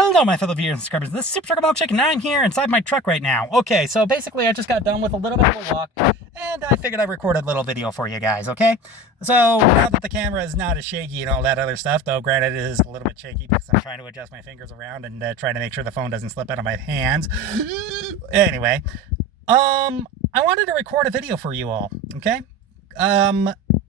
Hello, my fellow viewers and subscribers. This is Super Trucker Milkshake, and I'm here inside my truck right now. Okay, so basically I just got done with a little bit of a walk, and I figured I'd record a little video for you guys, okay? So, now that the camera is not as shaky and all that other stuff, though granted it is a little bit shaky because I'm trying to adjust my fingers around and trying to make sure the phone doesn't slip out of my hands. Anyway, I wanted to record a video for you all, okay?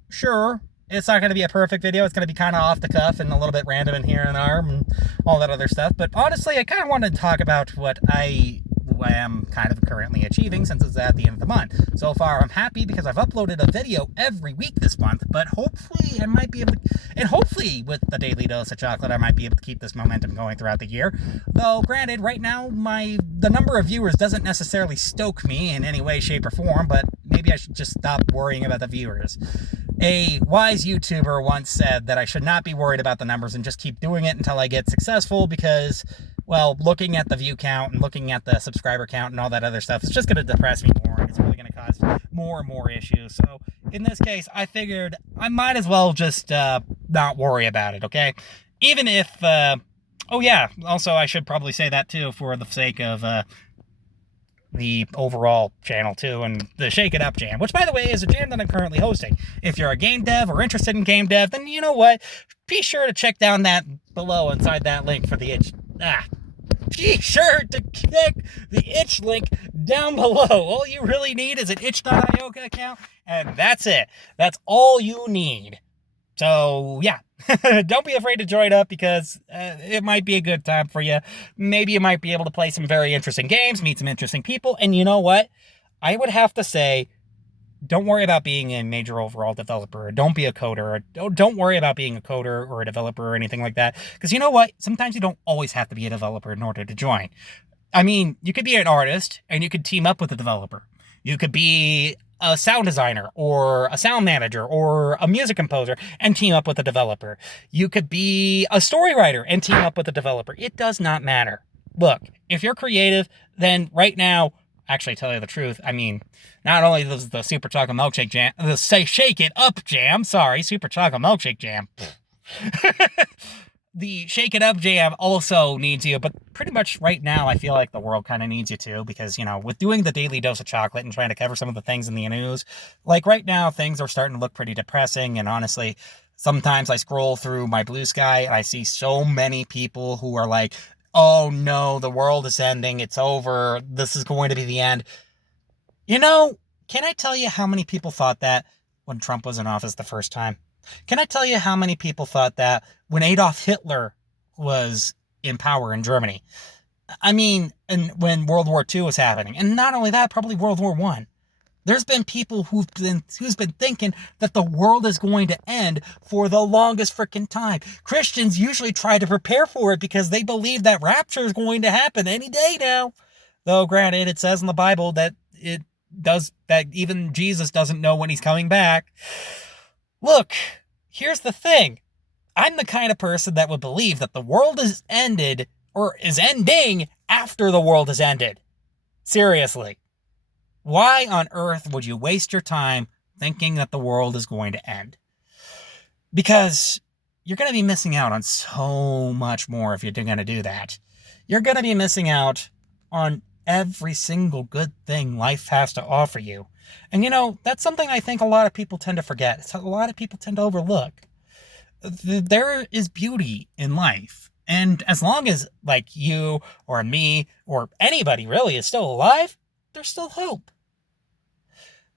Sure. It's not going to be a perfect video. It's going to be kind of off the cuff and a little bit random in here and there and all that other stuff. But honestly, I kind of wanted to talk about what I am kind of currently achieving since it's at the end of the month. So far, I'm happy because I've uploaded a video every week this month. But hopefully, I might be able to, and hopefully with the daily dose of chocolate, I might be able to keep this momentum going throughout the year. Though, granted, right now, the number of viewers doesn't necessarily stoke me in any way, shape, or form. But maybe I should just stop worrying about the viewers. A wise YouTuber once said that I should not be worried about the numbers and just keep doing it until I get successful because, well, looking at the view count and looking at the subscriber count and all that other stuff is just going to depress me more and it's really going to cause more and more issues. So in this case, I figured I might as well just not worry about it, okay? Even if, oh yeah, also I should probably say that too for the sake of the overall channel too, and the Shake It Up Jam, which by the way is a jam that I'm currently hosting. If you're a game dev or interested in game dev, then you know what? Be sure to check down that below inside that link for the itch. Be sure to click the itch link down below. All you really need is an itch.io account, and that's it. That's all you need. So, yeah, don't be afraid to join up because it might be a good time for you. Maybe you might be able to play some very interesting games, meet some interesting people, and you know what? I would have to say, don't worry about being a major overall developer. Don't be a coder. Don't worry about being a coder or a developer or anything like that. Because you know what? Sometimes you don't always have to be a developer in order to join. I mean, you could be an artist and you could team up with a developer. You could be a sound designer or a sound manager or a music composer and team up with a developer. You could be a story writer and team up with a developer. It does not matter. Look, if you're creative, then right now, actually tell you the truth, I mean, not only does the Super Chocolate Milkshake Jam, the Shake It Up Jam, sorry, Super Chocolate Milkshake Jam. The Shake It Up Jam also needs you, but pretty much right now I feel like the world kind of needs you too, because, you know, with doing the daily dose of chocolate and trying to cover some of the things in the news, like right now things are starting to look pretty depressing, and honestly, sometimes I scroll through my Blue Sky and I see so many people who are like, oh no, the world is ending, it's over, this is going to be the end. You know, can I tell you how many people thought that when Trump was in office the first time? Can I tell you how many people thought that when Adolf Hitler was in power in Germany? I mean, and when World War II was happening. And not only that, probably World War I. There's been people who's been thinking that the world is going to end for the longest freaking time. Christians usually try to prepare for it because they believe that rapture is going to happen any day now. Though, granted, it says in the Bible that that even Jesus doesn't know when he's coming back. Look, here's the thing. I'm the kind of person that would believe that the world is ended, or is ending after the world has ended. Seriously. Why on earth would you waste your time thinking that the world is going to end? Because you're going to be missing out on so much more if you're going to do that. You're going to be missing out on every single good thing life has to offer you. And you know, that's something I think a lot of people tend to forget. It's a lot of people tend to overlook. There is beauty in life. And as long as, like, you or me or anybody really is still alive, there's still hope.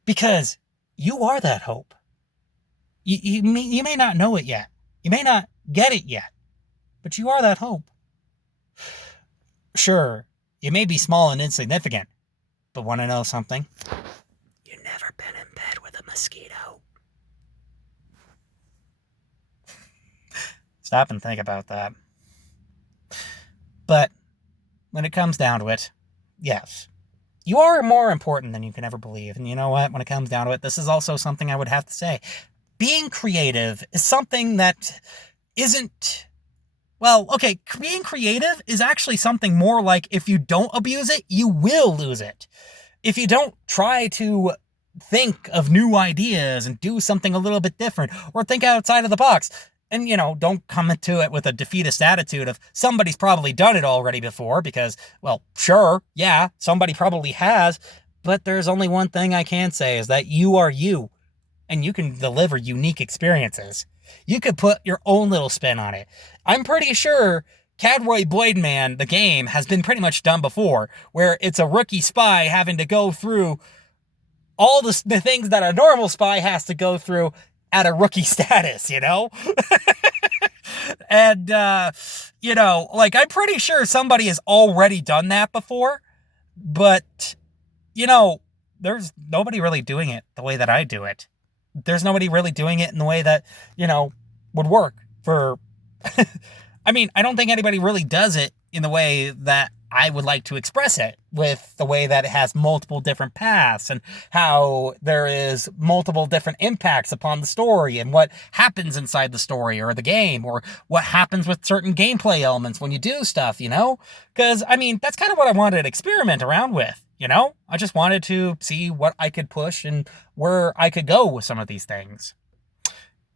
Because you are that hope. You may not know it yet. You may not get it yet. But you are that hope. Sure, you may be small and insignificant. But want to know something? You've never been in bed with a mosquito. Stop and think about that. But when it comes down to it, yes, you are more important than you can ever believe. And you know what? When it comes down to it, this is also something I would have to say. Being creative is something that isn't... Well, okay, being creative is actually something more like if you don't abuse it, you will lose it. If you don't try to think of new ideas and do something a little bit different or think outside of the box, And, don't come into it with a defeatist attitude of somebody's probably done it already before because, well, sure, yeah, somebody probably has, but there's only one thing I can say is that you are you, and you can deliver unique experiences. You could put your own little spin on it. I'm pretty sure Cadroy Blademan, the game, has been pretty much done before, where it's a rookie spy having to go through all the things that a normal spy has to go through at a rookie status, And, I'm pretty sure somebody has already done that before, but, there's nobody really doing it the way that I do it. There's nobody really doing it in the way that, would work for, I mean, I don't think anybody really does it in the way that I would like to express it, with the way that it has multiple different paths and how there is multiple different impacts upon the story and what happens inside the story or the game or what happens with certain gameplay elements when you do stuff, Because, I mean, that's kind of what I wanted to experiment around with, I just wanted to see what I could push and where I could go with some of these things.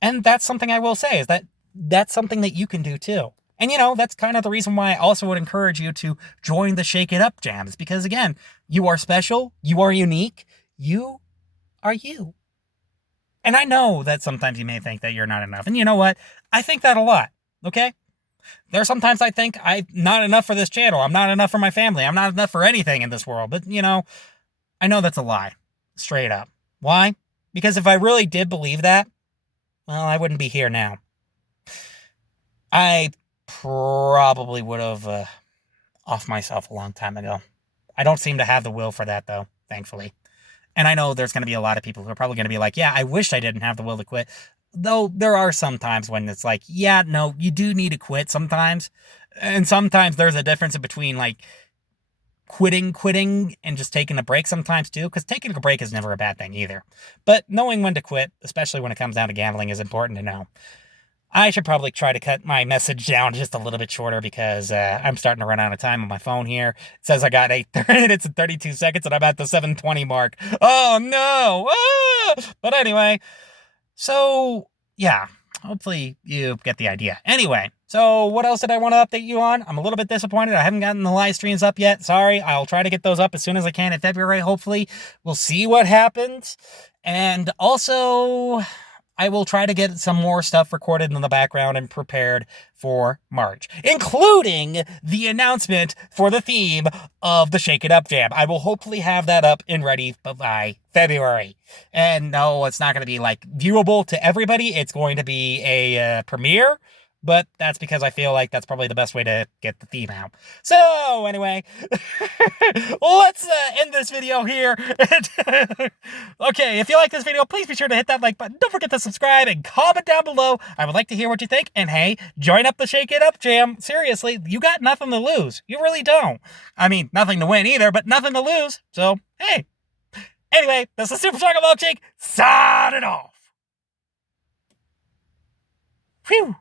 And that's something I will say is that that's something that you can do too. And, that's kind of the reason why I also would encourage you to join the Shake It Up jams. Because, again, you are special. You are unique. You are you. And I know that sometimes you may think that you're not enough. And you know what? I think that a lot. Okay? There are sometimes I think I'm not enough for this channel. I'm not enough for my family. I'm not enough for anything in this world. But, I know that's a lie. Straight up. Why? Because if I really did believe that, well, I wouldn't be here now. I probably would have off myself a long time ago. I don't seem to have the will for that, though, thankfully. And I know there's going to be a lot of people who are probably going to be like, yeah, I wish I didn't have the will to quit. Though there are some times when it's like, yeah, no, you do need to quit sometimes. And sometimes there's a difference between like quitting and just taking a break sometimes too, because taking a break is never a bad thing either. But knowing when to quit, especially when it comes down to gambling, is important to know. I should probably try to cut my message down just a little bit shorter because I'm starting to run out of time on my phone here. It says I got 8 minutes and 32 seconds and I'm at the 7:20 mark. Oh no! Ah! But anyway, so yeah, hopefully you get the idea. Anyway, so what else did I want to update you on? I'm a little bit disappointed. I haven't gotten the live streams up yet. Sorry. I'll try to get those up as soon as I can in February, hopefully. We'll see what happens. And also, I will try to get some more stuff recorded in the background and prepared for March, including the announcement for the theme of the Shake It Up Jam. I will hopefully have that up and ready by February. And no, it's not going to be like viewable to everybody. It's going to be a premiere. But that's because I feel like that's probably the best way to get the theme out. So, anyway, let's end this video here. Okay, if you like this video, please be sure to hit that like button. Don't forget to subscribe and comment down below. I would like to hear what you think. And hey, join up the Shake It Up Jam. Seriously, you got nothing to lose. You really don't. I mean, nothing to win either, but nothing to lose. So, hey. Anyway, this is Super Chocolate Milkshake, signing off. Phew.